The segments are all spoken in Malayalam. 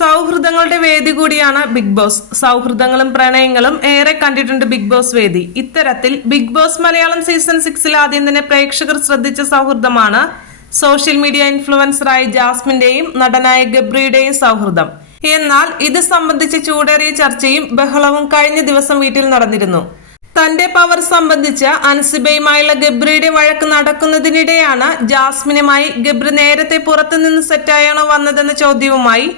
സൗഹൃദങ്ങളുടെ വേദി കൂടിയാണ് ബിഗ് ബോസ് സൗഹൃദങ്ങളും പ്രണയങ്ങളും ഏറെ കണ്ടിട്ടുണ്ട് ബിഗ് ബോസ് വേദി. ഇത്തരത്തിൽ ബിഗ് ബോസ് മലയാളം സീസൺ സിക്സിൽ ആദ്യം തന്നെ പ്രേക്ഷകർ ശ്രദ്ധിച്ച സൗഹൃദമാണ് സോഷ്യൽ മീഡിയ ഇൻഫ്ലുവൻസറായ ജാസ്മിന്റെയും നടനായ ഗബ്രിയുടെയും സൗഹൃദം. എന്നാൽ ഇത് സംബന്ധിച്ച് ചൂടേറിയ ചർച്ചയും ബഹളവും കഴിഞ്ഞ ദിവസം വീട്ടിൽ നടന്നിരുന്നു. തന്റെ പവർ സംബന്ധിച്ച് അൻസിബയുമായുള്ള ഗബ്രിയുടെ വഴക്ക് നടക്കുന്നതിനിടെയാണ് ജാസ്മിനുമായി ഗബ്രി നേരത്തെ പുറത്തുനിന്ന് സെറ്റായാണോ വന്നതെന്ന ചോദ്യവുമായി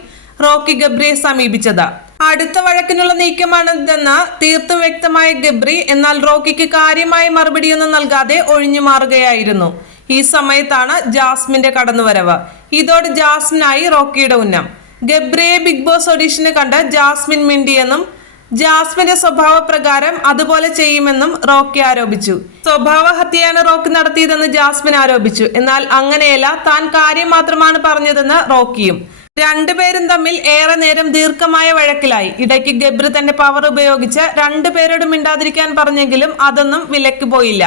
റോക്കി ഗബ്രിയെ സമീപിച്ചത്. അടുത്ത വഴക്കിനുള്ള നീക്കമാണിതെന്ന് തീർത്തും വ്യക്തമായ ഗബ്രി എന്നാൽ റോക്കിക്ക് കാര്യമായ മറുപടിയൊന്നും നൽകാതെ ഒഴിഞ്ഞു മാറുകയായിരുന്നു. ഈ സമയത്താണ് ജാസ്മിന്റെ കടന്നുവരവ്. ഇതോടെ ജാസ്മിനായി റോക്കിയുടെ ഉന്നം. ഗബ്രിയെ ബിഗ് ബോസ് ഓഡീഷന് കണ്ട് ജാസ്മിൻ മിണ്ടിയെന്നും ജാസ്മിന്റെ സ്വഭാവ പ്രകാരം അതുപോലെ ചെയ്യുമെന്നും റോക്കി ആരോപിച്ചു. സ്വഭാവ ഹത്യയാണ് റോക്കി നടത്തിയതെന്ന് ജാസ്മിൻ ആരോപിച്ചു. എന്നാൽ അങ്ങനെയല്ല താൻ കാര്യം മാത്രമാണ് പറഞ്ഞതെന്ന് റോക്കിയും. രണ്ടുപേരും തമ്മിൽ ഏറെ നേരം ദീർഘമായ വഴക്കിലായി. ഇടയ്ക്ക് ഗബ്രി തന്റെ പവർ ഉപയോഗിച്ച് രണ്ടുപേരോട് മിണ്ടാതിരിക്കാൻ പറഞ്ഞെങ്കിലും അതൊന്നും വിലക്ക് പോയില്ല.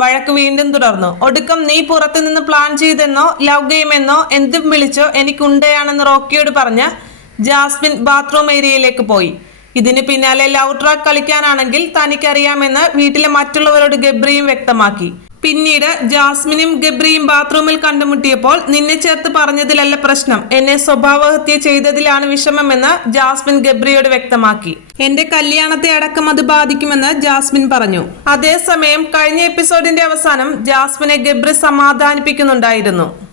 വഴക്ക് വീണ്ടും തുടർന്നു. ഒടുക്കം നീ പുറത്തു നിന്ന് പ്ലാൻ ചെയ്തെന്നോ ലവ് ഗെയിം എന്നോ എന്തും വിളിച്ചോ എനിക്കുണ്ടയാണെന്ന് റോക്കിയോട് പറഞ്ഞ് ജാസ്മിൻ ബാത്റൂം ഏരിയയിലേക്ക് പോയി. ഇതിന് പിന്നാലെ ലവ് ട്രാക്ക് കളിക്കാനാണെങ്കിൽ തനിക്കറിയാമെന്ന് വീട്ടിലെ മറ്റുള്ളവരോട് ഗബ്രിയും വ്യക്തമാക്കി. പിന്നീട് ജാസ്മിനും ഗബ്രിയും ബാത്റൂമിൽ കണ്ടുമുട്ടിയപ്പോൾ നിന്നെ ചേർത്ത് പറഞ്ഞതിലല്ല പ്രശ്നം. എന്നെ സ്വഭാവഹത്യ ചെയ്തതിലാണ് വിഷമമെന്ന് ജാസ്മിൻ ഗബ്രിയോട് വ്യക്തമാക്കി. എന്റെ കല്യാണത്തെ അടക്കം അത് ബാധിക്കുമെന്ന് ജാസ്മിൻ പറഞ്ഞു. അതേസമയം കഴിഞ്ഞ എപ്പിസോഡിന്റെ അവസാനം ജാസ്മിനെ ഗബ്രി സമാധാനിപ്പിക്കുന്നുണ്ടായിരുന്നു.